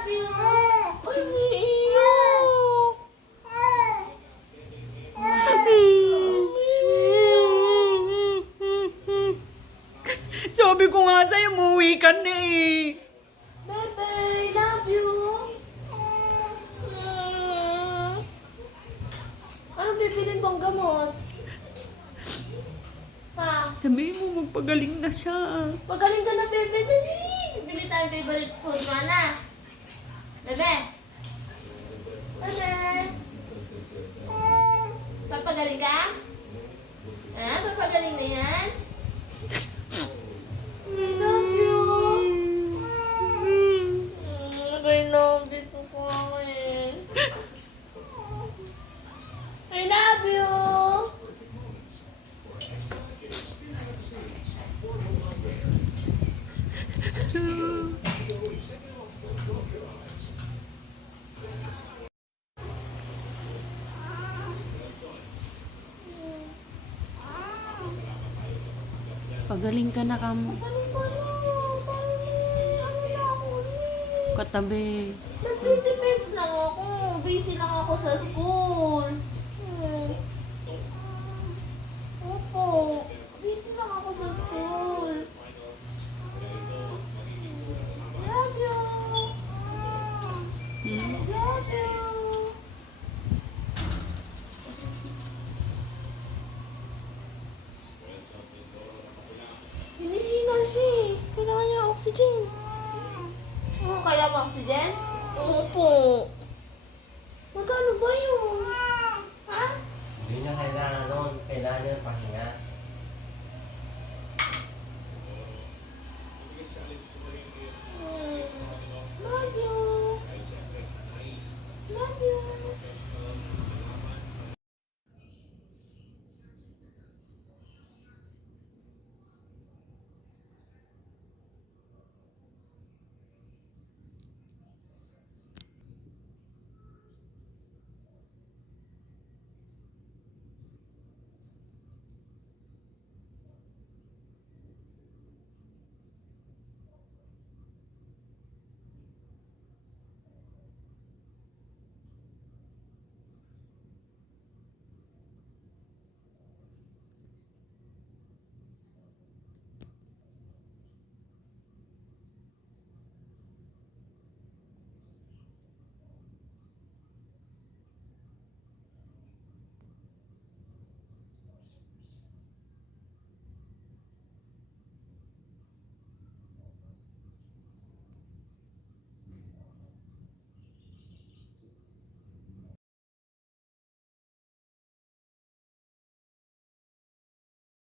love you. Ay, umiiyak. Sabi ko nga sa'yo, umuwi ka na eh. Bebe, love you. Ano bibilin bang gamot? Ha? Sabihin mo, magpagaling na siya. Magaling ka na, bebe. Dali. Bibili tayong favorite food mo na. Bebe. Bebe. Papagaling ka? Ha? Papagaling na yan? I love you. I love you ko eh. I love you. Pagaling ka na kamo. Ano ba na? Ano na ako eh? Katabi. Nagde-depends lang ako. Busy lang ako sa school. Opo. Busy lang ako sa school. Love you. Love you. Hinihingal siya eh. Kailangan niya oxygen. Kaya mo oxygen? Opo. Magkano ba yun? Ha? Hindi na kailangan noon. Kailangan niya pahinga.